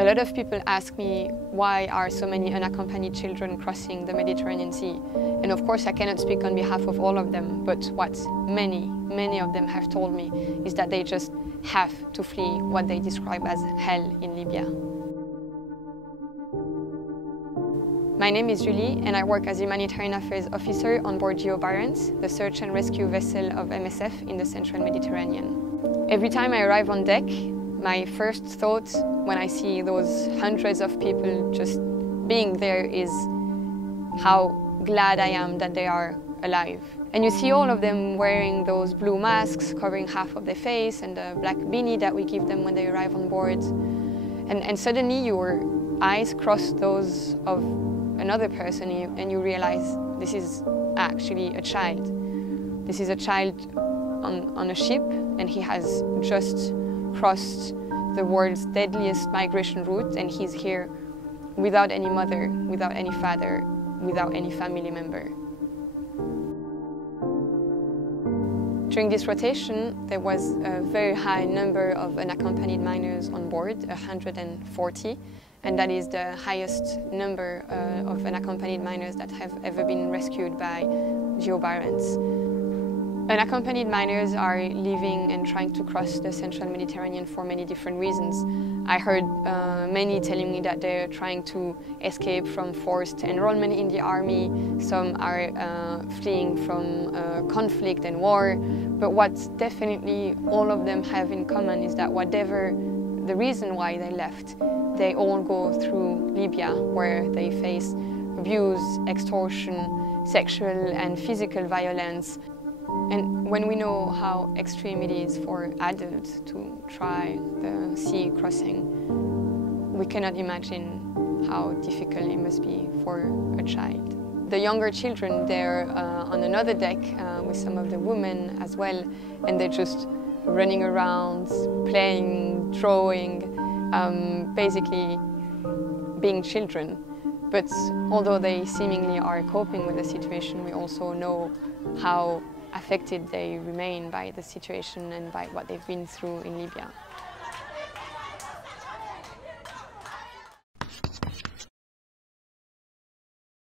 A lot of people ask me why are so many unaccompanied children crossing the Mediterranean Sea. And of course I cannot speak on behalf of all of them, but what many of them have told me is that they just have to flee what they describe as hell in Libya. My name is Julie and I work as Humanitarian Affairs Officer on board Geo Barents, the search and rescue vessel of MSF in the central Mediterranean. Every time I arrive on deck, my first thought when I see those hundreds of people just being there is how glad I am that they are alive. And you see all of them wearing those blue masks covering half of their face and the black beanie that we give them when they arrive on board. And suddenly your eyes cross those of another person and you realize this is actually a child. This is a child on a ship and he has just crossed the world's deadliest migration route and he's here without any mother, without any father, without any family member. During this rotation, there was a very high number of unaccompanied minors on board, 140, and that is the highest number of unaccompanied minors that have ever been rescued by Geo Barents. Unaccompanied minors are leaving and trying to cross the central Mediterranean for many different reasons. I heard many telling me that they're trying to escape from forced enrollment in the army. Some are fleeing from conflict and war. But what definitely all of them have in common is that whatever the reason why they left, they all go through Libya, where they face abuse, extortion, sexual and physical violence. And when we know how extreme it is for adults to try the sea crossing, we cannot imagine how difficult it must be for a child. The younger children, they're on another deck with some of the women as well, and they're just running around, playing, drawing, basically being children. But although they seemingly are coping with the situation, we also know how affected they remain by the situation and by what they've been through in Libya.